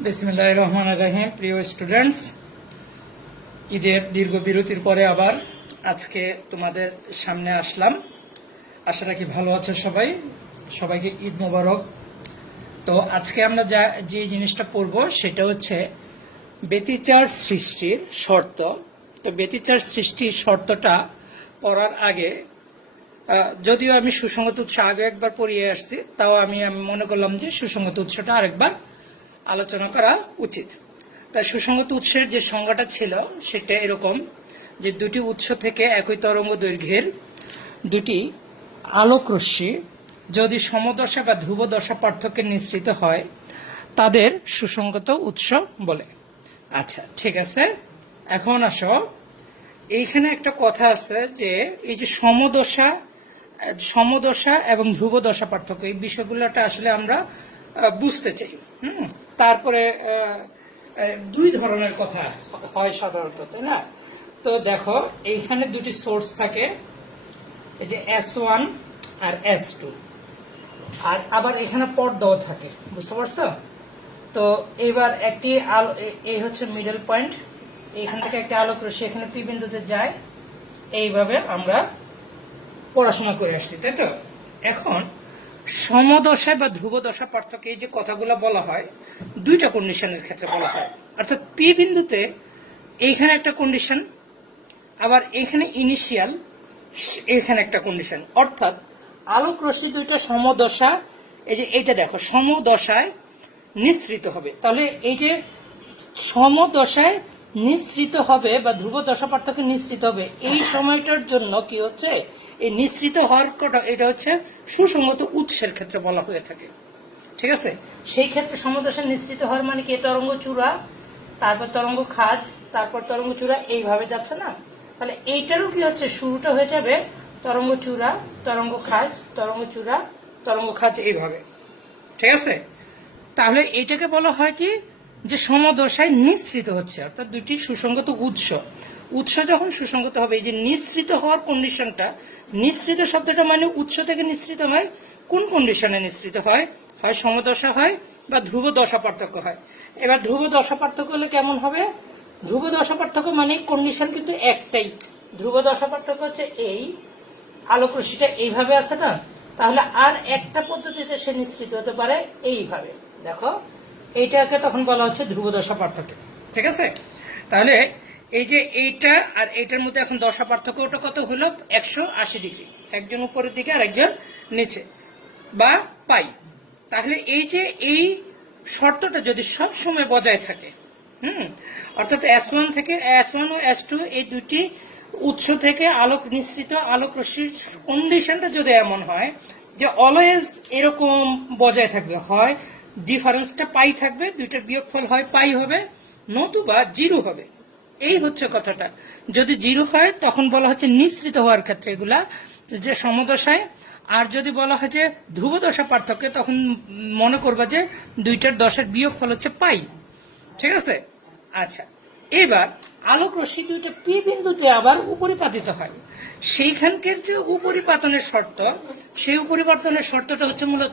বিসমিল্লাহির রহমানির রহিম। প্রিয় স্টুডেন্টস, ঈদের দীর্ঘ বিরতির পরে আবার আজকে তোমাদের সামনে আসলাম। আশা রাখি ভালো আছে সবাই। সবাইকে ঈদ মোবারক। তো আজকে আমরা যে জিনিসটা পড়ব সেটা হচ্ছে ব্যতিচার সৃষ্টির শর্ত। তো ব্যতিচার সৃষ্টির শর্তটা পড়ার আগে যদিও আমি সুসংগত উৎস আগে একবার পড়িয়ে আসছি, তাও আমি মনে করলাম যে সুসংগত উৎসটা আরেকবার আলোচনা করা উচিত। তাই সুসংগত উৎসের যে সংজ্ঞাটা ছিল সেটা এরকম যে দুটি উৎস থেকে একই তরঙ্গ দৈর্ঘ্যের দুটি আলোক রশ্মি যদি সমদশা বা ধ্রুব দশা পার্থক্যে নিঃসৃত হয় তাদের সুসংগত উৎস বলে। আচ্ছা, ঠিক আছে। এখন আসো, এইখানে একটা কথা আছে যে এই যে সমদশা এবং ধ্রুব দশা পার্থক্য, এই বিষয়গুলোটা আসলে আমরা বুঝতে চাই। তারপরে দুই ধরনের কথা হয় সাধারণত, তাই না? তো দেখো, এইখানে দুটি সোর্স থাকে, এই যে S1 আর S2, আর আবার এখানে পর্দাও থাকে, বুঝতে পারছো? তো এবার একটি এই হচ্ছে মিডল পয়েন্ট, এখান থেকে একটা আলোক রশ্মি এখানে পি বিন্দুতে যায়। এইভাবে আমরা পড়াশোনা করে আসছি, তাই তো? এখন সমদশা বা ধ্রুব দশা পার্থক্য এই যে কথাগুলো বলা হয় দুইটা কন্ডিশনের ক্ষেত্রে বলা হয়। অর্থাৎ পি বিন্দুতে এইখানে একটা কন্ডিশন, আবার এখানে ইনিশিয়াল এখানে একটা কন্ডিশন। অর্থাৎ আলোক রশ্মি দুইটা সমদশা, এই যে এইটা দেখো, সমদশায় নিঃসৃত হবে। তাহলে এই যে সমদশায় নিঃসৃত হবে বা ধ্রুব দশা পার্থক্যে নিঃসৃত হবে, এই সময়টার জন্য কি হচ্ছে, এই নিঃসৃত হওয়ার এটা হচ্ছে সুসংগত উৎসের ক্ষেত্রে বলা হয়ে থাকে। ঠিক আছে? সেই ক্ষেত্রে সমদশা নিঃসৃত হওয়ার মানে কি, তরঙ্গ চূড়া, তারপর তরঙ্গ খাজ, তারপর তরঙ্গ চূড়া, এইভাবে যাচ্ছে না? তাহলে এইটারও কি হচ্ছে, শুরুটা হয়ে যাবে তরঙ্গ চূড়া, তরঙ্গ খাজ, তরঙ্গ চূড়া, তরঙ্গ খাজ, এইভাবে। ঠিক আছে? তাহলে এইটাকে বলা হয় কি, যে সমদশায় নিঃসৃত হচ্ছে, অর্থাৎ দুটি সুসংগত উৎস যখন সুসংগত হবে, এই যে নিঃসৃত হওয়ার কন্ডিশনটা, নিঃসৃত শব্দটা মানে উৎস থেকে নিঃসৃত নয়, কোন কন্ডিশনে নিঃসৃত হয়, হয় সমদশা হয় বা ধ্রুব দশা পার্থক্য হয়। এবার ধ্রুব দশা পার্থক্য হলে কেমন হবে? ধ্রুব দশা পার্থক্য মানে কন্ডিশন কিন্তু একটাই। ধ্রুব দশা পার্থক্য হচ্ছে এই আলোক রশ্মিটা এইভাবে আছে না, তাহলে আর একটা পদ্ধতিতে সে নিঃসৃত হতে পারে এইভাবে। দেখো, এইটাকে তখন বলা হচ্ছে ধ্রুব দশা পার্থক্য। ঠিক আছে? তাহলে এই যে এইটা আর এইটার মধ্যে এখন দশা পার্থক্য, ওটা কত হলো? 180 ডিগ্রি, একজন উপরের দিকে আর একজন নিচে, বা পাই। তাহলে এই যে এই শর্তটা যদি সব সময় বজায় থাকে, অর্থাৎ S1 থেকে S1 ও S2 এই দুটি উৎস থেকে আলোক নিঃসৃত আলোক রশ্মির কন্ডিশনটা যদি এমন হয় যে অলওয়েজ এরকম বজায় থাকবে, হয় ডিফারেন্সটা পাই থাকবে, দুইটার বিয়োগফল হয় পাই হবে, নতুবা জিরো হবে। এই হচ্ছে কথাটা। যদি জিরো হয় তখন বলা হচ্ছে নিঃসৃত হওয়ার ক্ষেত্রে এগুলা যে সমদশায়। আর যদি বলা হয় যে ধ্রুব দশা পার্থক্য, তখন মনে করবা যে দুইটার দশার বিয়োগফল হচ্ছে পাই। ঠিক আছে? আচ্ছা, এবার আলোক রশ্মি দুইটা পি বিন্দুতে আবার উপরিপাতিত হয়। সেইখানকার যে উপরিপাতনের শর্ত, সেই উপরিপাতনের শর্তটা হচ্ছে মূলত,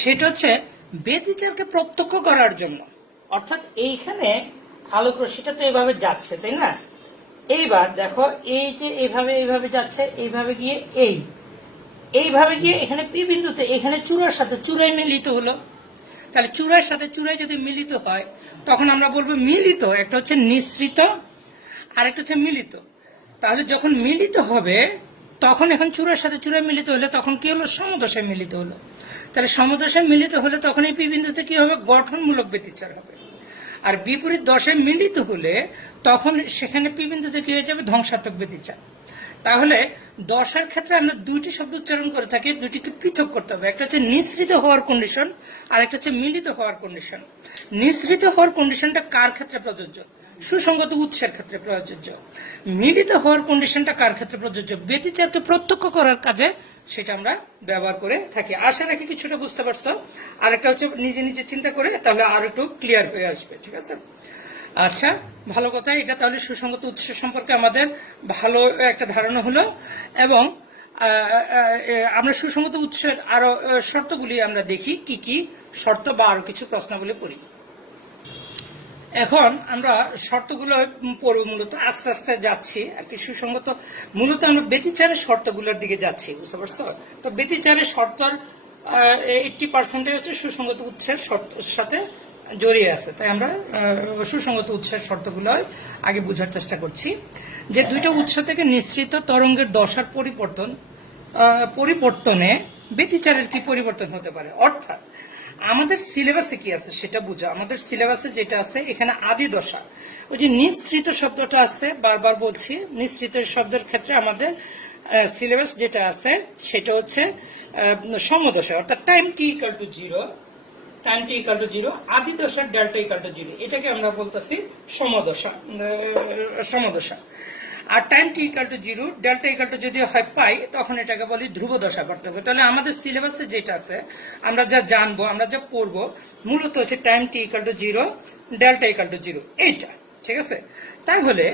সেটা হচ্ছে ব্যতিচারকে প্রত্যক্ষ করার জন্য। অর্থাৎ এইখানে আলোক রশ্মিটা তো এইভাবে যাচ্ছে, তাই না? এইবার দেখো, এই যে এইভাবে যাচ্ছে, এইভাবে গিয়ে এইভাবে গিয়ে এখানে পি বিন্দুতে এখানে চূড়ার সাথে চূড়ায় মিলিত হলো। তাহলে চূড়ার সাথে চূড়ায় যদি মিলিত হয় তখন আমরা বলবো মিলিত। একটা হচ্ছে নিঃসৃত আর একটা হচ্ছে মিলিত। তাহলে যখন মিলিত হবে তখন এখন চূড়ার সাথে চূড়ায় মিলিত হলে তখন কি হলো? সমদশায় মিলিত হলো। তাহলে সমদশায় মিলিত হলে তখন এই পি বিন্দুতে কি হবে? গঠনমূলক ব্যতিচার হবে। আর বিপরীত দশায় মিলিত হলে তখন সেখানে পি বিন্দুতে কি হয়ে যাবে? ধ্বংসাত্মক ব্যতিচার। তাহলে দশার ক্ষেত্রে আমরা দুইটি শব্দ উচ্চারণ করে থাকি, দুটিকে পৃথক করতে হবে। একটা হচ্ছে নিঃসৃত হওয়ার কন্ডিশন, আর একটা হচ্ছে মিলিত হওয়ার কন্ডিশন। নিঃসৃত হওয়ার কন্ডিশনটা কার ক্ষেত্রে প্রযোজ্য? সুসংগত উৎসের ক্ষেত্রে প্রযোজ্য। মিলিত হওয়ার কন্ডিশনটা কার ক্ষেত্রে প্রযোজ্য? ব্যতিচারকে প্রত্যক্ষ করার কাজে সেটা আমরা ব্যবহার করে থাকি। আশা রাখি কিছুটা বুঝতে পারছো। আর একটা হচ্ছে নিজে নিজে চিন্তা করে, তাহলে আর একটু ক্লিয়ার হয়ে আসবে। ঠিক আছে? আচ্ছা, ভালো কথা। এটা তাহলে সুসংগত উৎস সম্পর্কে আমাদের ভালো একটা ধারণা হলো। এবং আমরা সুসংগত উৎসের আরো শর্তগুলি আমরা দেখি, কি কি শর্ত বা আরো কিছু প্রশ্নাবলী পড়ি। এখন আমরা শর্তগুলো পড়ব, মূলত আস্তে আস্তে যাচ্ছি একটি সুসংগত, মূলত আমরা ব্যতিচারের শর্তগুলোর দিকে যাচ্ছি, বুঝতে পারছো? তো ব্যতিচারের শর্তর 80% হচ্ছে সুসংগত উৎসের শর্তের সাথে জড়িয়ে আছে, তাই আমরা সুসংগত উৎসের শর্তগুলো আগে বোঝার চেষ্টা করছি। যে দুইটা উৎস থেকে নিঃসৃত তরঙ্গের দশার পরিবর্তনে ব্যতিচারের কি পরিবর্তন হতে পারে, অর্থাৎ আমাদের সিলেবাসে কি আছে সেটা বুঝা। আমাদের সিলেবাসে যেটা আছে এখানে আদি দশা, ওই যে নিঃসৃত শব্দটা আছে, বারবার বলছি, নিঃসৃত শব্দের ক্ষেত্রে আমাদের সিলেবাস যেটা আছে সেটা হচ্ছে সমদশা, অর্থাৎ time t equal to 0, time t equal to 0, আদি দশা ডেল্টা ইকুয়াল টু 0, এটাকে আমরা বলতেছি সমদশা। আর time t equal to 0, delta equal to যদি হয় পাই, তখন এটাকে বলি ধ্রুব দশা পার্থক্য। তাহলে আমাদের সিলেবাসে যেটা আছে, আমরা যা জানবো, আমরা যা পড়বো, মূলত হচ্ছে time t equal to 0, delta equal to 0, এইটা, ঠিক আছে? তাহলে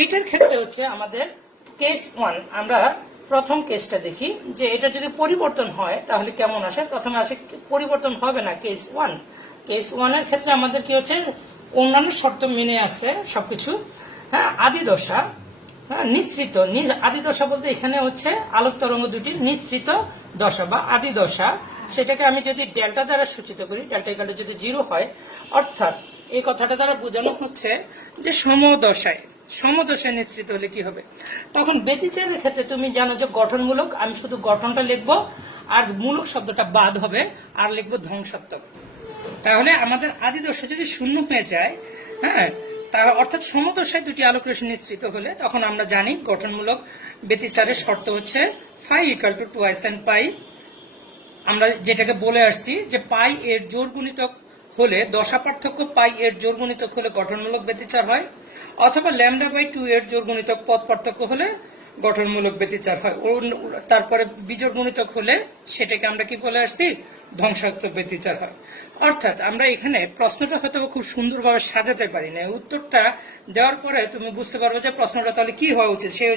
এইটার ক্ষেত্রে হচ্ছে আমাদের কেস 1, আমরা প্রথম কেসটা দেখি যে এটা যদি পরিবর্তন হয় তাহলে কেমন আসে। প্রথমে আসে পরিবর্তন হবে না, কেস 1। কেস 1 এর ক্ষেত্রে আমাদের কি হচ্ছে, অন্যান্য শর্ত মেনে আছে সবকিছু। হ্যাঁ, আদি দশা, হ্যাঁ, নিঃসৃত, আদি দশা বলতে এখানে হচ্ছে আলোক তরঙ্গ দুটির নিঃসৃত দশা বা আদি দশা, সেটাকে আমি যদি ডেল্টা দ্বারা সূচিত করি, ডেল্টা ইকুয়াল টু যদি 0 হয়, অর্থাৎ এই কথাটা দ্বারা বোঝানো হচ্ছে যে সমদশায় নিঃসৃত হলে কি হবে। তখন ব্যতিচারের ক্ষেত্রে তুমি জানো যে গঠনমূলক, আমি শুধু গঠনটা লিখবো আর মূলক শব্দটা বাদ হবে, আর লিখবো ধ্বংসাত্মক। তাহলে আমাদের আদি দশা যদি 0 হয়ে যায়, হ্যাঁ, তার অর্থাৎ সমদশায় দুটি আলোক রশ্মি নিঃসৃত হলে, তখন আমরা জানি গঠনমূলক ব্যতিচারের শর্ত হচ্ছে phi equal to twice n pi. আমরা যেটাকে বলে আসছি যে পাই এর জোড় গুণিতক হলে, দশা পার্থক্য পাই এর জোড় গুণিতক হলে গঠনমূলক ব্যতিচার হয়, অথবা ল্যামডা বাই 2 এর জোড় গুণিতক পদ পার্থক্য হলে গঠনমূলক ব্যতিচার হয়। তারপরে বিজোড় গুণিতক হলে সেটাকে আমরা কি বলে আসছি, ধ্বংসাত্মক ব্যতিচার হয়। অর্থাৎ আমরা এখানে প্রশ্নটা হয়তো খুব সুন্দরভাবে সাজাতে পারি না, উত্তরটা দেওয়ার পরে তুমি বুঝতে পারবে যে প্রশ্নটা তাহলে কি হওয়া উচিত, সেই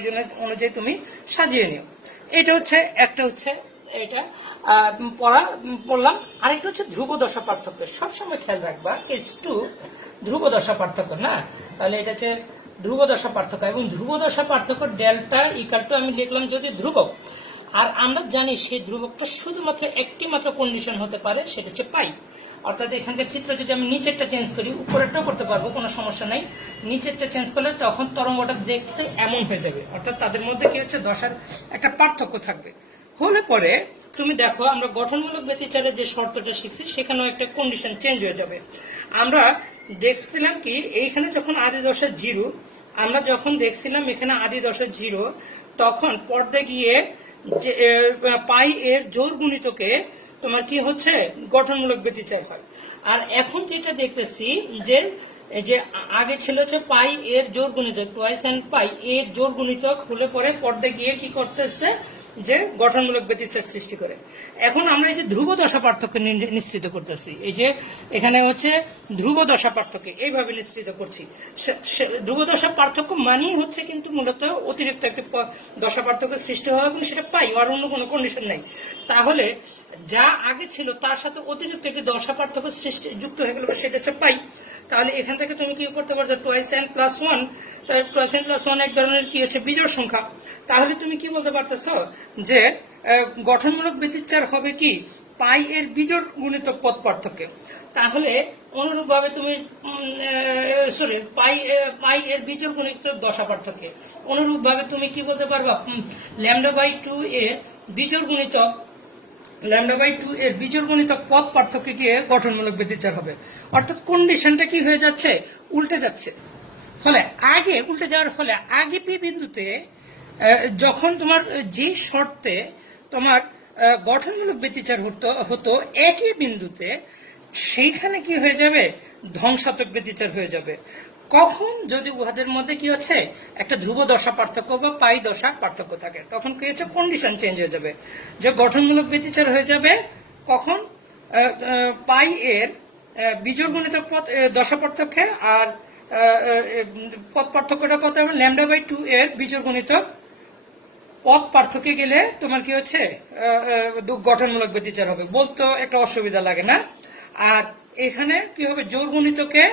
অনুযায়ী তুমি সাজিয়ে নিও। এটা হচ্ছে একটা, হচ্ছে এটা পড়লাম। আরেকটা হচ্ছে ধ্রুব দশা পার্থক্য, সবসময় খেয়াল রাখবা, কেস 2 ধ্রুব দশা পার্থক্য না, তাহলে এটা হচ্ছে ধ্রুব দশা পার্থক্য। এবং ধ্রুব দশা পার্থক্য ডেল্টা ইকুয়াল টু আমি লিখলাম যদি ধ্রুবক, আর আমরা জানি সেই ধ্রুবকটা শুধুমাত্র একটি মাত্র কন্ডিশন হতে পারে, সেটা হচ্ছে পাই। অর্থাৎ এখানকার চিত্র যদি আমি নিচেরটা চেঞ্জ করি, উপরেরটাও করতে পারবো, কোনো সমস্যা নাই, নিচেরটা চেঞ্জ করলে তখন তরঙ্গটা দেখতে এমন হয়ে যাবে, অর্থাৎ তাদের মধ্যে কি হচ্ছে, দশার একটা পার্থক্য থাকবে। হলে পরে তুমি দেখো আমরা গঠনমূলক ব্যতিচারের যে শর্তটা শিখছি সেখানেও একটা কন্ডিশন চেঞ্জ হয়ে যাবে। আমরা দেখছিলাম কি, এইখানে যখন আদি দশা 0, আমরা যখন দেখছিলাম এখানে আদি দশা 0, তখন পর্দায় গিয়ে যে পাই এর জোড় গুণিতকে তোমার কি হচ্ছে, গঠনমূলক ব্যতিচার হয়। আর এখন যেটা দেখতেছি যে আগে ছিল হচ্ছে পাই এর জোড় গুণিতক, টুয়াইস এন পাই এর জোড় গুণিতক হলে পরে পর্দায় গিয়ে কি করতেছে, যে গঠনমূলক ব্যতিচার সৃষ্টি করে। এখন আমরা এই যে ধ্রুব দশা পার্থক্য নিশ্চিত করতেছি, এই যে এখানে হচ্ছে ধ্রুব দশা পার্থক্য এইভাবে নিশ্চিত করছি। ধ্রুব দশা পার্থক্য মানেই হচ্ছে কিন্তু মূলত অতিরিক্ত একটি দশা পার্থক্য সৃষ্টি হওয়া, এবং সেটা পাই, আর অন্য কোনো কন্ডিশন নাই। তাহলে যা আগে ছিল তার সাথে অতিরিক্ত একটি দশা পার্থক্য সৃষ্টি যুক্ত হয়ে গেল, সেটা হচ্ছে পাই। তাহলে এখান থেকে তুমি কি করতে পারছো, টুয়াইস এন প্লাস 1, তাহলে টুয়াইস এন প্লাস 1 এক ধরনের কি হচ্ছে, বিজোড় সংখ্যা। তাহলে তুমি কি বলতে পারতেছো যে গঠনমূলক ব্যতিচার হবে কি, পাই এর বিজোড় গুণিতক পদ পার্থক্য। তাহলে অনুরূপভাবে তুমি পাই এর বিজোড় গুণিতক দশা পার্থক্য, অনুরূপভাবে তুমি কি বলতে পারবা, ল্যামডা বাই 2 এর বিজোড় গুণিতক, ল্যামডা বাই 2 এর বিজোড় গুণিতক পদ পার্থক্য গিয়ে গঠনমূলক ব্যতিচার হবে। অর্থাৎ কন্ডিশনটা কি হয়ে যাচ্ছে, উল্টে যাচ্ছে। ফলে আগে উল্টে যাওয়ার ফলে আগে পি বিন্দুতে যখন তোমার যে শর্তে তোমার গঠনমূলক ব্যতিচার হতো একই বিন্দুতে, সেইখানে কি হয়ে যাবে, ধ্বংসাত্মক ব্যতিচার হয়ে যাবে। কখন, যদি উহাদের মধ্যে কি হচ্ছে, একটা ধ্রুব দশা পার্থক্য বা পাই দশা পার্থক্য থাকে, তখন কি হচ্ছে, কন্ডিশন চেঞ্জ হয়ে যাবে, যে গঠনমূলক ব্যতিচার হয়ে যাবে কখন, পাই এর বিজোড় গুণিতক পদ দশা পার্থক্যে, আর পদ পার্থক্যটা কত হবে, ল্যামডা বাই 2 এর বিজোড় গুণিতক পদ পার্থক্যে গেলে তোমার কি হচ্ছে, গঠনমূলক ব্যতিচার হবে। বলতে একটা অসুবিধা লাগে না। আর এখানে কি হবে, জোড় গুণিতকে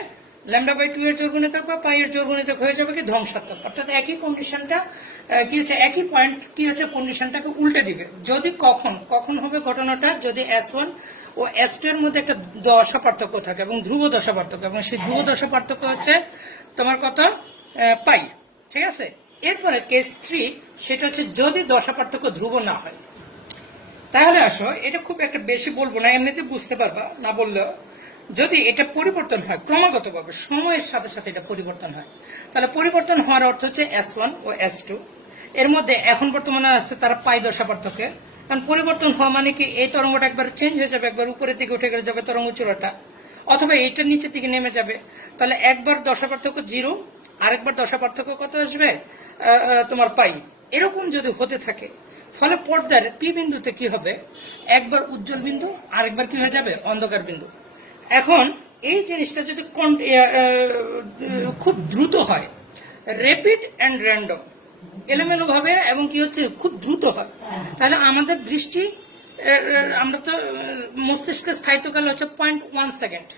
ল্যামডা বাই 2 এর জোড়গুণিতক বা পাই এর জোড়গুণিতক হয়ে যাবে কি ধ্বংসাত্মক, অর্থাৎ একই কন্ডিশনটা কি হচ্ছে, একই পয়েন্ট কি হচ্ছে, কন্ডিশনটাকে উল্টে দিবে। যদি কখন হবে ঘটনাটা, যদি S1 ও S2 এর মধ্যে একটা দশা পার্থক্য থাকে এবং ধ্রুব দশা পার্থক্য, এবং সেই ধ্রুব দশা পার্থক্য হচ্ছে তোমার কত, পাই। ঠিক আছে, এরপরে কেস 3, সেটা হচ্ছে যদি দশা পার্থক্য ধ্রুব না হয়। তাহলে আসো, এটা খুব একটা বেশি বলবো না, এমনিতে বুঝতে পারবা না বললেও। যদি এটা পরিবর্তন হয় ক্রমাগত ভাবে, সময়ের সাথে সাথে এটা পরিবর্তন হয়, তাহলে পরিবর্তন হওয়ার অর্থ হচ্ছে S1 ও S2 এর মধ্যে এখন বর্তমানে আছে তারা পাই দশা পার্থক্য। কারণ পরিবর্তন হওয়া মানে কি, এই তরঙ্গটা একবার চেঞ্জ হয়ে যাবে, একবার উপরের দিকে উঠে যাবে তরঙ্গ চূড়াটা, অথবা এইটা নিচের দিকে নেমে যাবে। তাহলে একবার দশা পার্থক্য 0, আরেকবার দশা পার্থক্য কত আসবে, তোমার পাই। এরকম যদি হতে থাকে, ফলে পর্দার পি বিন্দুতে কি হবে, একবার উজ্জ্বল বিন্দু, আরেকবার কি হয়ে যাবে, অন্ধকার বিন্দু। এখন এই জিনিসটা যদি খুব দ্রুত হয়, র্যাপিড অ্যান্ড র্যান্ডম, এলোমেলো ভাবে এবং কি হচ্ছে খুব দ্রুত হয়, তাহলে আমাদের দৃষ্টি, আমরা তো মস্তিষ্কের স্থায়িত্বকাল হচ্ছে 0.1 সেকেন্ড।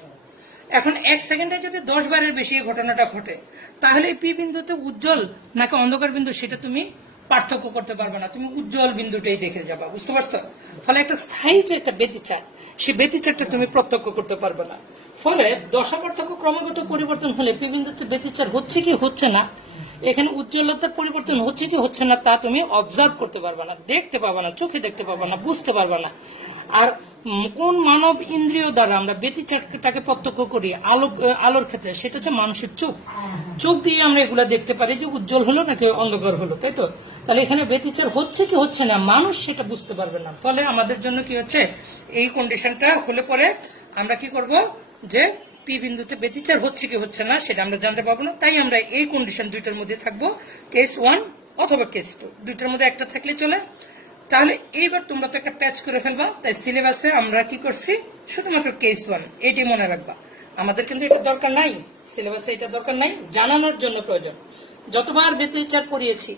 এখন 1 সেকেন্ডে যদি 10 বারের বেশি এই ঘটনাটা ঘটে, তাহলে পি বিন্দুতে উজ্জ্বল নাকি অন্ধকার বিন্দু সেটা তুমি পার্থক্য করতে পারবে না, তুমি উজ্জ্বল বিন্দুটাই দেখে যাবা, বুঝতে পারছো? ফলে একটা স্থায়ী যে একটা ব্যতিচার, সেই ব্যতিচারটা তুমি প্রত্যক্ষ করতে পারবে না। ফলে দশা পার্থক্য ক্রমাগত পরিবর্তন হলে পি বিন্দুতে ব্যতিচার হচ্ছে কি হচ্ছে না, এখানে উজ্জ্বলতার পরিবর্তন হচ্ছে কি হচ্ছে না, তা তুমি অবজার্ভ করতে পারবে না, দেখতে পাবে না, চোখে দেখতে পাবে না, বুঝতে পারবে না। আর কোন মানব ইন্দ্রিয় দ্বারা আমরা ব্যতিচারটাকে প্রত্যক্ষ করি আলোর ক্ষেত্রে, সেটা হচ্ছে মানুষের চোখ। চোখ দিয়ে আমরা এগুলা দেখতে পারি যে উজ্জ্বল হলো নাকি অন্ধকার হলো, তাই তো? তাহলে এখানে ব্যতিচার হচ্ছে কি হচ্ছে না, মানুষ সেটা বুঝতে পারবে না। ফলে আমাদের জন্য কি হচ্ছে, এই কন্ডিশনটা হলে পরে আমরা কি করব, যে পি বিন্দুতে ব্যতিচার হচ্ছে কি হচ্ছে না সেটা আমরা জানতে পারবো না। তাই আমরা এই কন্ডিশন দুইটার মধ্যে থাকবো, কেস 1 অথবা কেস 2, দুইটার মধ্যে একটা থাকলে চলে। তাহলে এইবার তোমরা তো একটা প্যাচ করে ফেলবা। তাই সিলেবাসে আমরা কি করছি, শুধুমাত্র কেস 1 এটি মনে রাখবা। আমাদের কিন্তু এটা দরকার নাই, সিলেবাসে এটা দরকার নাই, জানানোর জন্য প্রয়োজন। যতবার ব্যতিচার পড়িয়েছি,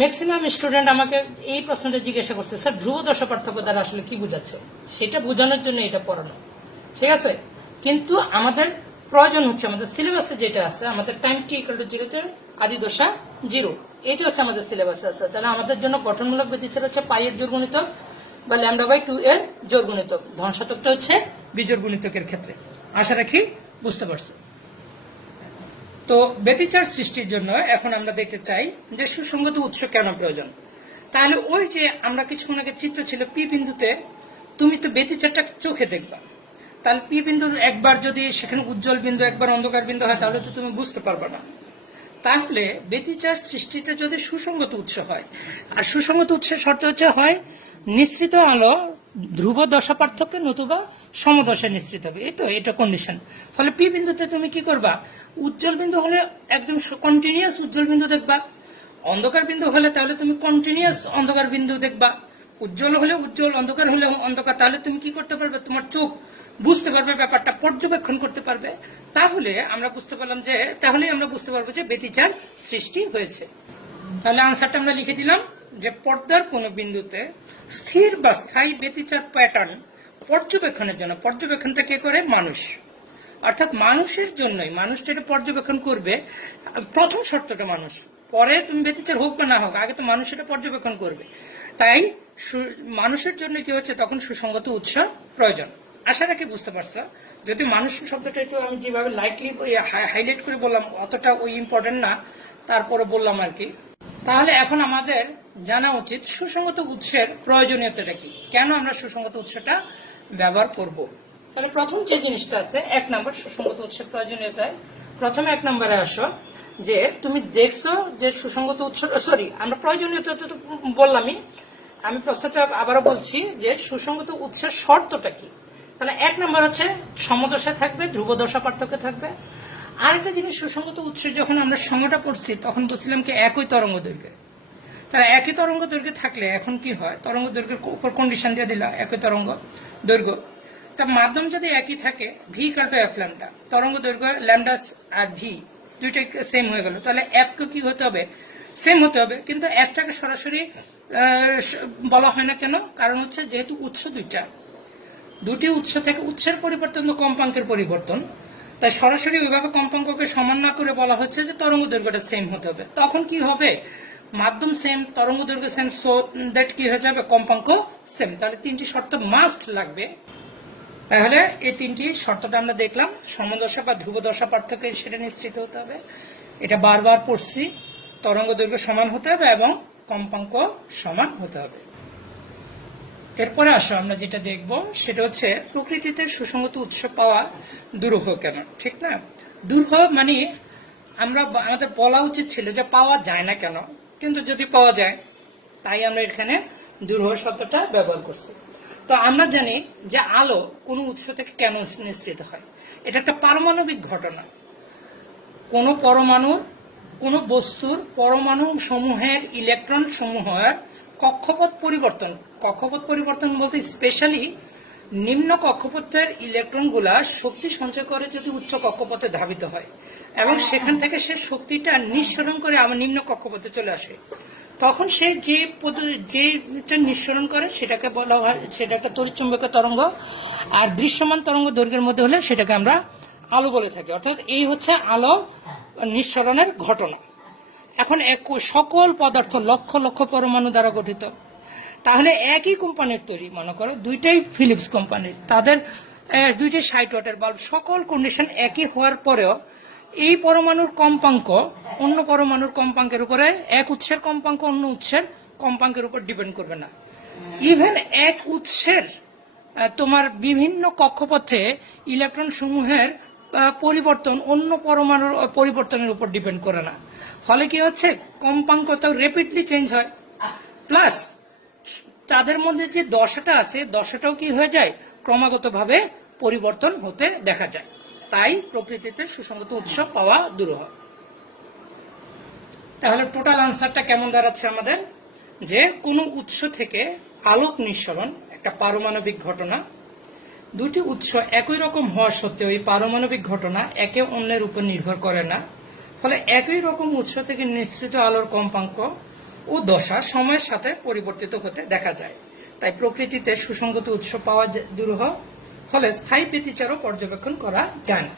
ম্যাক্সিমাম স্টুডেন্ট আমাকে এই প্রশ্নটা জিজ্ঞাসা করছে, স্যার ধ্রুব দশা পার্থক্য দ্বারা আসলে কি বোঝাচ্ছে, সেটা বোঝানোর জন্য এটা পড়ানো, ঠিক আছে? কিন্তু আমাদের প্রয়োজন হচ্ছে, আমাদের সিলেবাসে যেটা আছে, আমাদের টাইম টি ইকুয়াল টু 0 তে আদি দশা 0, এটা হচ্ছে আমাদের সিলেবাসে আছে। তাহলে আমাদের জন্য গঠনমূলক ব্যতিচার হচ্ছে পাই এর জোড় গুণিতক বা ল্যামডা বাই 2 এর জোড় গুণিতক, ধ্বংসাত্মকটা হচ্ছে বিজোড় গুণিতকের ক্ষেত্রে। আশা রাখি বুঝতে পারছো। তো ব্যতিচার সৃষ্টির জন্য এখন আমরা দেখতে চাই যে সুসংগত উৎস কেন প্রয়োজন। তাহলে ওই যে আমরা কিছুক্ষণ আগে চিত্র ছিল, পি বিন্দুতে তুমি তো ব্যতিচারটা চোখে দেখবা, তাহলে পি বিন্দুর একবার যদি সেখানে উজ্জ্বল বিন্দু, একবার অন্ধকার বিন্দু হয়, তাহলে তো তুমি বুঝতে পারবে না। তাহলে ব্যতিচার সৃষ্টিতে যদি সুসংগত উৎস হয়, আর সুসংগত উৎসের শর্ত হচ্ছে হয় নিঃসৃত আলো ধ্রুব দশা পার্থক্য নতুবা সমদশায় নিঃসৃত হবে, এই তো এটা কন্ডিশন। ফলে পি বিন্দুতে তুমি কি করবা, উজ্জ্বল বিন্দু হলে একদম কন্টিনিউয়াস উজ্জ্বল বিন্দু দেখবা, অন্ধকার বিন্দু হলে তাহলে তুমি কন্টিনিউয়াস অন্ধকার বিন্দু দেখবা, উজ্জ্বল হলে উজ্জ্বল, অন্ধকার হলে অন্ধকার। তাহলে তুমি কি করতে পারবে, তোমার চোখ বুঝতে পারবে, ব্যাপারটা পর্যবেক্ষণ করতে পারবে। তাহলে আমরা বুঝতে পারলাম যে, তাহলেই আমরা বুঝতে পারবো যে ব্যতিচার সৃষ্টি হয়েছে। তাহলে আনসারটা আমরা লিখে দিলাম যে পর্দার কোন বিন্দুতে স্থির বা স্থায়ী ব্যতিচার প্যাটার্ন পর্যবেক্ষণের জন্য, পর্যবেক্ষণটা কে করে, মানুষ, অর্থাৎ মানুষের জন্যই, মানুষ যেটা পর্যবেক্ষণ করবে, প্রথম শর্তটা মানুষ, পরে তুমি ব্যতিচার হোক বা না হোক, আগে তো মানুষ এটা পর্যবেক্ষণ করবে। তাই মানুষের জন্য কি হচ্ছে, তখন সুসংগত উৎস প্রয়োজন। আশা রাখি বুঝতে পারছো। যদি মানুষ শব্দটা একটু আমি যেভাবে লাইটলি হাইলাইট করে বললাম, অতটা ওই ইম্পর্টেন্ট না, তারপরে বললাম আর কি। তাহলে এখন আমাদের জানা উচিত সুসংগত উৎসের প্রয়োজনীয়তাটা কি, কেন আমরা সুসংগত উৎসটা ব্যবহার করব। তাহলে প্রথম যে জিনিসটা আছে, 1 নম্বর সুসংগত উৎসের প্রয়োজনীয়তায়, প্রথমে 1 নম্বরে আসো যে তুমি দেখছো যে সুসংগত উৎস, সরি আমরা প্রয়োজনীয়তা তো বললামই, আমি প্রশ্নটা আবারও বলছি যে সুসংগত উৎসের শর্তটা কি। তাহলে 1 নম্বর হচ্ছে সমদশায় থাকবে, ধ্রুব দশা পার্থক্য থাকবে। আরেকটা জিনিস, সুসংগত উৎসের যখন আমরা সংজ্ঞাটা পড়ছি তখন বলছিলাম কি একই তরঙ্গ দৈর্ঘ্য। তাহলে একই তরঙ্গ দৈর্ঘ্য থাকলে এখন কি হয়, তরঙ্গ দৈর্ঘ্যের উপর কন্ডিশন দিয়ে দিলা একই তরঙ্গ দৈর্ঘ্য, তার মাধ্যম যদি একই থাকে, V equal to F lambda, তরঙ্গ দৈর্ঘ্য ল্যামডা আর ভি দুইটাই সেম হয়ে গেল, তাহলে এফ কে কি হতে হবে, সেম হতে হবে। কিন্তু এফটাকে সরাসরি বলা হয় না কেন, কারণ হচ্ছে যেহেতু উৎস দুটি উৎস থেকে উৎসের পরিবর্তন কম্পাঙ্কের পরিবর্তন, তাই সরাসরি ওইভাবে কম্পাঙ্ককে সমান না করে বলা হচ্ছে যে তরঙ্গ দৈর্ঘ্যটা সেম হতে হবে। তখন কি হবে, মাধ্যম সেম, তরঙ্গ দৈর্ঘ্য সেম, সো দ্যাট কি হয়ে যাবে, কম্পাঙ্ক সেম। তাহলে তিনটি শর্ত মাস্ট লাগবে। তাহলে এই তিনটি শর্তটা আমরা দেখলাম, সমদশা বা ধ্রুব দশা পার্থক্য সেটা নিশ্চিত হতে হবে, এটা বারবার পড়ছি, তরঙ্গ দৈর্ঘ্য সমান হতে হবে এবং কম্পাঙ্ক সমান হতে হবে। এরপরে আসো আমরা যেটা দেখব সেটা হচ্ছে প্রকৃতিতে সুসংগত উৎস পাওয়া দুরূহ কেন, ঠিক না? দুরূহ মানে আমাদের বলা উচিত ছিল যে পাওয়া যায় না কেন, কিন্তু যদি পাওয়া যায় তাই আমরা এখানে দুরূহ শব্দটা ব্যবহার করছি। তো আমরা জানি যে আলো কোনো উৎস থেকে কেন নিঃসৃত হয়, এটা একটা পারমাণবিক ঘটনা। কোনো পরমাণুর, কোনো বস্তুর পরমাণু সমূহের ইলেকট্রন সমূহের কক্ষপথ পরিবর্তন বলতে স্পেশালি নিম্ন কক্ষপথের ইলেকট্রনগুলা শক্তি সঞ্চয় করে যদি উচ্চ কক্ষপথে ধাবিত হয় এবং সেখান থেকে সে শক্তিটা নিঃসরণ করে আমার নিম্ন কক্ষপথে চলে আসে, তখন সে যেটা নিঃসরণ করে সেটাকে বলা হয়, সেটা একটা তড়িৎচুম্বকীয় তরঙ্গ। আর দৃশ্যমান তরঙ্গ দৈর্ঘ্যের মধ্যে হলে সেটাকে আমরা আলো বলে থাকি। অর্থাৎ এই হচ্ছে আলো নিঃসরণের ঘটনা। এখন সকল পদার্থ লক্ষ লক্ষ পরমাণু দ্বারা গঠিত। তাহলে একই কোম্পানির তৈরি, মনে করো দুইটাই ফিলিপস কোম্পানির, তাদের দুইটাই 60 ওয়াটের বাল্ব, সকল কন্ডিশন একই হওয়ার পরেও এই পরমাণুর কম্পাঙ্ক অন্য পরমাণুর কম্পাঙ্কের উপরে, এক উৎসের কম্পাঙ্ক অন্য উৎসের কম্পাঙ্কের উপর ডিপেন্ড করবে না। ইভেন এক উৎসের তোমার বিভিন্ন কক্ষপথে ইলেকট্রন সমূহের পরিবর্তন অন্য পরমাণুর পরিবর্তনের উপর ডিপেন্ড করে না। ফলে কি হচ্ছে, কম্পাঙ্ক তো র্যাপিডলি চেঞ্জ হয়, প্লাস তাদের মধ্যে যে দশাটা আছে দশাটাও কি হয়ে যায়, ক্রমাগতভাবে পরিবর্তন হতে দেখা যায়। তাই প্রকৃতিতে সুসংগত উৎস পাওয়া দুরূহ। তাহলে টোটাল আনসারটা কেমন দাঁড়াচ্ছে আমাদের, যে কোনো উৎস থেকে আলোক নিঃসরণ একটা পারমাণবিক ঘটনা। দুটি উৎস একই রকম হওয়া সত্ত্বেও এই পারমাণবিক ঘটনা একে অন্যের উপর নির্ভর করে না, ফলে একই রকম উৎস থেকে নিঃসৃত আলোর কম্পাঙ্ক ও দশা সময়ের সাথে পরিবর্তিত হতে দেখা যায়। তাই প্রকৃতিতে সুসংগত উৎস পাওয়া দুরূহ, ফলে স্থায়ী ব্যতিচারও পর্যবেক্ষণ করা যায় না।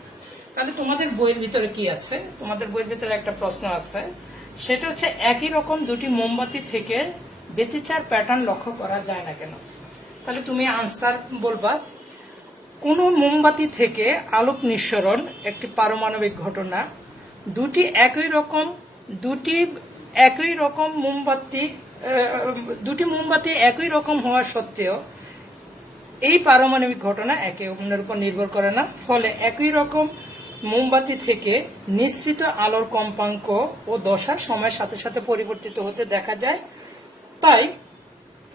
তাহলে তোমাদের বইয়ের ভিতরে কি আছে, তোমাদের বইয়ের ভিতরে একটা প্রশ্ন আছে, সেটা হচ্ছে একই রকম দুটি মোমবাতি থেকে ব্যতিচার প্যাটার্ন লক্ষ্য করা যায় না কেন। তাহলে তুমি আনসার বলবা, কোন মোমবাতি থেকে আলোক নিঃসরণ একটি পারমাণবিক ঘটনা, দুটি মোমবাতি একই রকম হওয়া সত্ত্বেও এই পারমাণবিক ঘটনা একে অন্যের উপর নির্ভর করে না, ফলে একই রকম মোমবাতি থেকে নিঃসৃত আলোর কম্পাঙ্ক ও দশা সময়ের সাথে সাথে পরিবর্তিত হতে দেখা যায়। তাই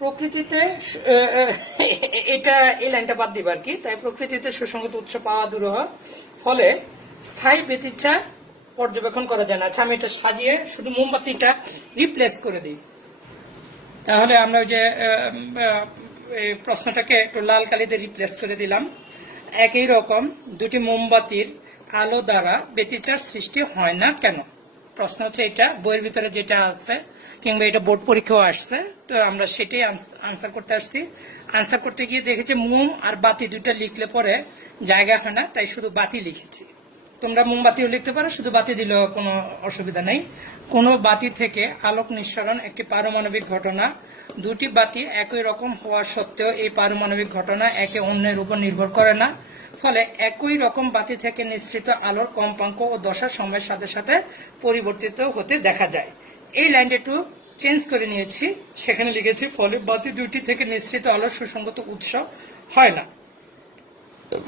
প্রকৃতিতে এই লাইনটা বাদ দিবা আর কি, তাই প্রকৃতিতে সুসংগত উৎস পাওয়া দুরূহ, ফলে স্থায়ী ব্যতিচার পর্যবেক্ষণ করা যায় না। আচ্ছা, আমি এটা সাজিয়ে শুধু মোমবাতিটা রিপ্লেস করে দিই। তাহলে আমরা ওই যে প্রশ্নটাকে একটু লাল কালিতে রিপ্লেস করে দিলাম। একই রকম দুটি মোমবাতির আলো দ্বারা ব্যতিচার সৃষ্টি হয় না কেন? প্রশ্ন হচ্ছে এটা, বইয়ের ভিতরে যেটা আছে কিংবা এটা বোর্ড পরীক্ষাও আসছে, তো আমরা সেটাই আনসার করতে আসছি। আনসার করতে গিয়ে দেখেছি মোম আর বাতি দুইটা লিখলে পরে জায়গা হয় না, তাই শুধু বাতি লিখেছি। তোমরা মোমবাতিও লিখতে পারো, শুধু বাতি দিলেও কোনো অসুবিধা নেই। কোনো বাতি থেকে আলোক নিঃসরণ একটি পারমাণবিক ঘটনা, দুটি বাতি একই রকম হওয়া সত্ত্বেও এই পারমাণবিক ঘটনা একে অন্যের উপর নির্ভর করে না, ফলে একই রকম বাতি থেকে নিঃসৃত আলোর কম্পাঙ্ক ও দশা সময়ের সাথে সাথে পরিবর্তিত হতে দেখা যায়। এই লাইনটা একটু চেঞ্জ করে নিয়েছি, সেখানে লিখেছি ফলে বাতি দুটি থেকে নিঃসৃত আলোর সুসংগত উৎস হয় না,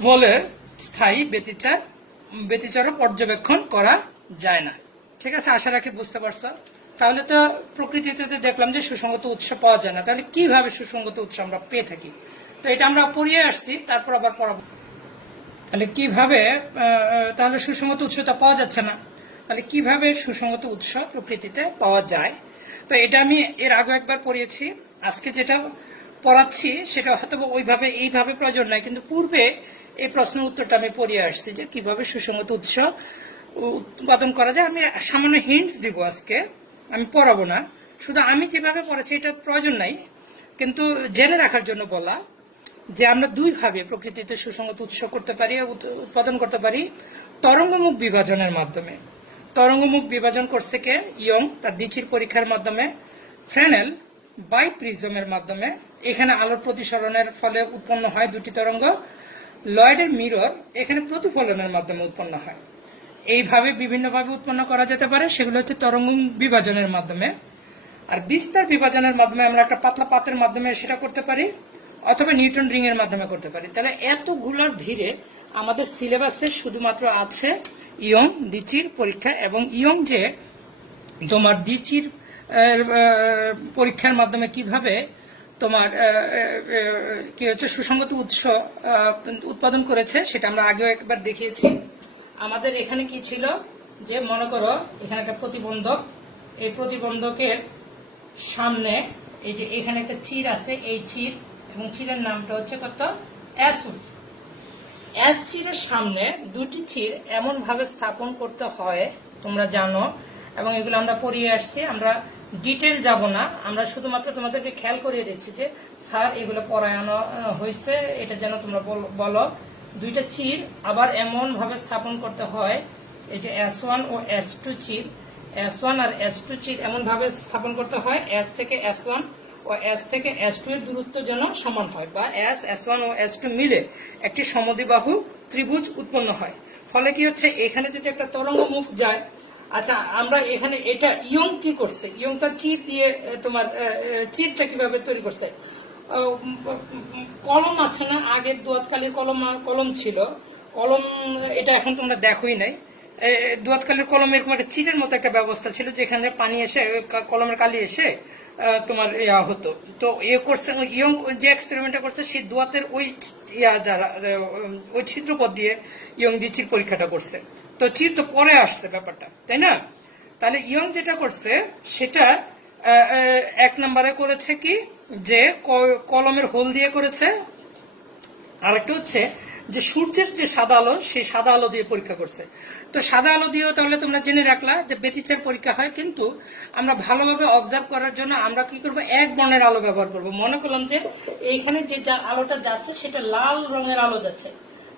ফলে স্থায়ী ব্যতিচারও পর্যবেক্ষণ করা যায় না। ঠিক আছে, আশা রাখি বুঝতে পারছো। তাহলে তো প্রকৃতিতে দেখলাম যে সুসংগত উৎস পাওয়া যায় না, তাহলে কিভাবে সুসংগত উৎস আমরা পেয়ে থাকি, তো এটা আমরা পড়িয়ে আসছি, তারপর আবার পড়াবো। তাহলে কিভাবে, তাহলে সুসংগত উৎসটা পাওয়া যাচ্ছে না, তাহলে কিভাবে সুসংগত উৎস প্রকৃতিতে পাওয়া যায়? তো এটা আমি এর আগে একবার পড়িয়েছি, আজকে যেটা পড়াচ্ছি সেটা হয়তো এইভাবে প্রয়োজন নাই, কিন্তু পূর্বে এই প্রশ্ন উত্তরটা আমি পড়িয়ে আসছি যে কিভাবে সুসংগত উৎস উৎপাদন করা যায়। আমি সামান্য হিন্টস দিব আজকে, আমি পড়াবো না, শুধু আমি যেভাবে পড়াচ্ছি এটা প্রয়োজন নাই, কিন্তু জেনে রাখার জন্য বলা যে আমরা দুইভাবে প্রকৃতিতে সুসংগত উৎস করতে পারি, উৎপাদন করতে পারি। তরঙ্গমুখ বিভাজনের মাধ্যমে। তরঙ্গমুখ বিভাজন করছে কে? ইয়ং তার দ্বিচির পরীক্ষার মাধ্যমে। ফ্রেনেল বাইপ্রিজমের মাধ্যমে। এখানে আলোর প্রতিসরণের ফলে উৎপন্ন হয় দুটি তরঙ্গ। লয়েডের মিরর এখানে প্রতিফলনের মাধ্যমে উৎপন্ন হয়। এইভাবে বিভিন্নভাবে উৎপন্ন করা যেতে পারে, সেগুলো হচ্ছে তরঙ্গ বিভাজনের মাধ্যমে। আর বিস্তার বিভাজনের মাধ্যমে আমরা একটা পাতলা পাতের মাধ্যমে সেটা করতে পারি, অথবা নিউটন রিং এর মাধ্যমে করতে পারি। তাহলে এতগুলোর ভিড়ে আমাদের সিলেবাসে শুধুমাত্র আছে ইয়ং দ্বিচির পরীক্ষা, এবং ইয়ং যে তোমার দ্বিচির পরীক্ষার মাধ্যমে কিভাবে তোমার কি হচ্ছে সুসংগত উৎস উৎপাদন করেছে সেটা আমরা আগেও একবার দেখিয়েছি। আমাদের এখানে কি ছিল, যে মনে করো এখানে একটা প্রতিবন্ধক, এই প্রতিবন্ধকের সামনে এই যে এখানে একটা চির আছে, এই চির, এবং চিরের নামটা হচ্ছে কত? এস চিরের সামনে দুটি চির এমন ভাবে স্থাপন করতে হয়, তোমরা জানো, এবং এগুলো আমরা পড়িয়ে আসছি। আমরা ডিটেল যাব না, আমরা শুধুমাত্র তোমাদেরকে খেয়াল করিয়ে দিচ্ছি যে স্যার এগুলো পড়ানো হয়েছে, এটা যেন তোমরা বলো। দুইটা চির আবার এমন ভাবে স্থাপন করতে হয়, এই যে S1 ও S2 চির, S1 আর S2 চির এমন ভাবে স্থাপন করতে হয় S থেকে S1 ও S থেকে S2 এর দূরত্ব যেন সমান হয়, বা S1 ও S2 মিলে একটি সমদ্বিবাহু ত্রিভুজ উৎপন্ন হয়। ফলে কি হচ্ছে, এখানে যদি একটা তরঙ্গ মুখ যায়, আচ্ছা আমরা এখানে এটা ইয়ং কি করছে, ইয়ং তার চির দিয়ে তোমার চিরটা কিভাবে তৈরি করছে, কলম আছে না, আগের দুয়াতকালীর কলম ছিল, কলম এটা এখন তোমরা দেখোই নাই। দুয়াতকালীর কলম এরকম একটা চিরের মতো একটা ব্যবস্থা ছিল, যেখানে পানি এসে কলমের কালি এসে তোমার ইয়া হতো। তো করছে ইয়ং যে এক্সপেরিমেন্টটা করছে, সেই দুয়াতের ওই দ্বারা ওই ছিদ্রপথ দিয়ে ইয়ং দ্বিচির পরীক্ষাটা করছে। তো চির তো পরে আসছে ব্যাপারটা, তাই না? তাহলে ইয়ং যেটা করছে সেটা এক নম্বরে করেছে কি, যে কলমের হোল দিয়ে করেছে। আরেকটা হচ্ছে যে সূর্যের যে সাদা আলো, সেই সাদা আলো দিয়ে পরীক্ষা করছে। তো সাদা আলো দিয়েও তাহলে তোমরা জেনে রাখলা যে ব্যতিচার পরীক্ষা হয়, কিন্তু আমরা ভালোভাবে অবজার্ভ করার জন্য আমরা কি করব, এক বর্ণের আলো ব্যবহার করব। মনে করলাম যে এইখানে যে আলোটা যাচ্ছে সেটা লাল রঙের আলো যাচ্ছে,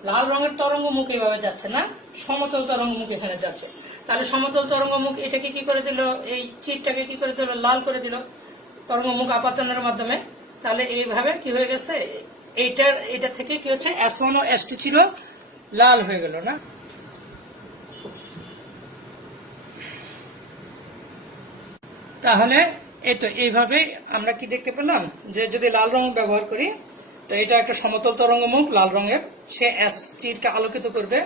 লাল রঙের তরঙ্গ মুখ এইভাবে যাচ্ছে না, সমতল তরঙ্গ মুখ এখানে যাচ্ছে। তাহলে সমতল তরঙ্গ মুখ এটাকে কি করে দিল, এই চিরটাকে কি করে দিল, লাল করে দিল তরঙ্গ মুখ আপাতনের মাধ্যমে। তাহলে এইভাবে কি হয়ে গেছে, এটা থেকে কি হচ্ছে, S1 ও S2 ছিল লাল হয়ে গেল না। তাহলে এই তো এইভাবে আমরা কি দেখতে পেলাম, যে যদি লাল রং ব্যবহার করি, তো এটা একটা সমতল তরঙ্গমুখ লাল রঙের, সে S চিরকে আলোকিত করবে।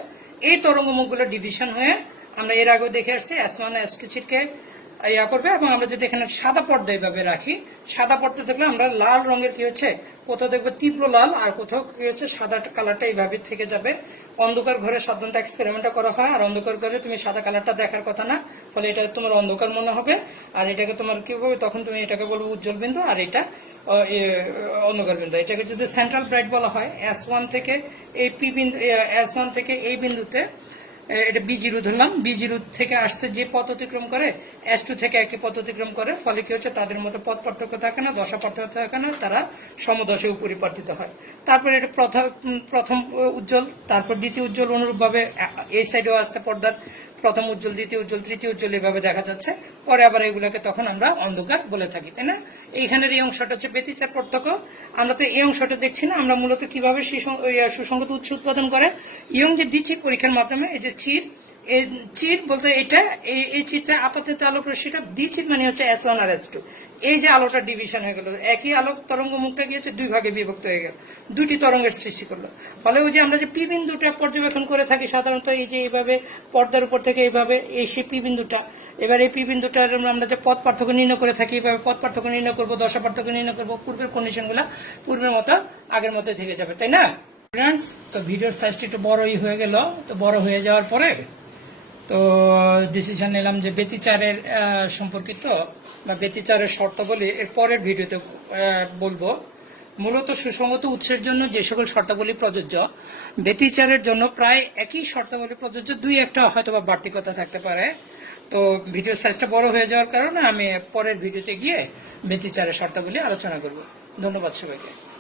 এই তরঙ্গমুখগুলো ডিভিশন হয়ে আমরা এর আগেও দেখে আসছি S1 S2 চিরকে ইয়া করবে। এবং আমরা যদি এখানে সাদা পর্দা এইভাবে রাখি, সাদা পর্দা দেখলে আমরা লাল রঙের কি হচ্ছে, কোথাও দেখবে তীব্র লাল, আর কোথাও কি হচ্ছে সাদা কালারটা এইভাবে থেকে যাবে। অন্ধকার ঘরে সাধারণত এক্সপেরিমেন্টটা করা হয়, আর অন্ধকার ঘরে তুমি সাদা কালারটা দেখার কথা না, ফলে এটা তোমার অন্ধকার মনে হবে, আর এটাকে তোমার কি হবে, তখন তুমি এটাকে বলবো উজ্জ্বল বিন্দু, আর এটা অন্ধকার বিন্দু। এটাকে যদি সেন্ট্রাল ব্রাইট বলা হয়, S1 থেকে এই পি বিন্দু, S1 থেকে এই বিন্দুতে এটা বিজিরু ধরলাম, বিজিরু থেকে আসতে যে পথ অতিক্রম করে S2 থেকে একই পথ অতিক্রম করে, ফলে কি হচ্ছে তাদের মধ্যে পথ পার্থক্য থাকে না, দশা পার্থক্য থাকে না, তারা সমদশে উপরিবর্তিত হয়। তারপরে এটা প্রথম উজ্জ্বল, তারপর দ্বিতীয় উজ্জ্বল, অনুরূপভাবে এই সাইডেও আসছে পর্দার প্রথম উজ্জ্বল, দ্বিতীয় উজ্জ্বল, তৃতীয় উজ্জ্বল, এভাবে দেখা যাচ্ছে। পরে আবার এগুলোকে তখন আমরা অন্ধকার বলে থাকি, তাই না? এইখানের এই অংশটা হচ্ছে ব্যতিচার পার্থক্য। আমরা তো এই অংশটা দেখছি না, আমরা মূলত কিভাবে সুসংগত উৎস উৎপাদন করে ইয়ং যে দ্বিচির পরীক্ষার মাধ্যমে, এই যে চির, এই চির বলতে এটা এই চিরটা আপাতত আলোক রশ্মিটা, দ্বিচির মানে হচ্ছে S1 আর S2, এই যে আলোটা ডিভিশন হয়ে গেল, একই আলোক তরঙ্গ মুখটা গিয়েছে দুই ভাগে বিভক্ত হয়ে গেল, দুটি তরঙ্গের সৃষ্টি করলো। ফলে ওই যে আমরা যে পি বিন্দুটা পর্যবেক্ষণ করে থাকি সাধারণত, এই যে এইভাবে পর্দার উপর থেকে এইভাবে এই সে পি বিন্দুটা, এবার এই পি বিন্দুটার আমরা যে পথ পার্থক্য নির্ণয় করে থাকি, এইভাবে পথ পার্থক্য নির্ণয় করবো, দশা পার্থক্য নির্ণয় করবো, পূর্বের কন্ডিশন গুলা পূর্বের মতো আগের মতো থেকে যাবে, তাই না ফ্রেন্ডস? তো ভিডিওর সাইজটা একটু বড়ই হয়ে গেল। তো বড় হয়ে যাওয়ার পরে তো ডিসিশন নিলাম যে ব্যতিচারের সম্পর্কিত বা ব্যতিচারের শর্তাবলী এর পরের ভিডিওতে বলবো। মূলত সুসংগত উৎসের জন্য যে সকল শর্তাবলী প্রযোজ্য, ব্যতিচারের জন্য প্রায় একই শর্তাবলী প্রযোজ্য, দুই একটা হয়তো বা বাড়তি কথা থাকতে পারে। তো ভিডিওর সাইজটা বড় হয়ে যাওয়ার কারণে আমি পরের ভিডিওতে গিয়ে ব্যতিচারের শর্তাবলী আলোচনা করব। ধন্যবাদ সবাইকে।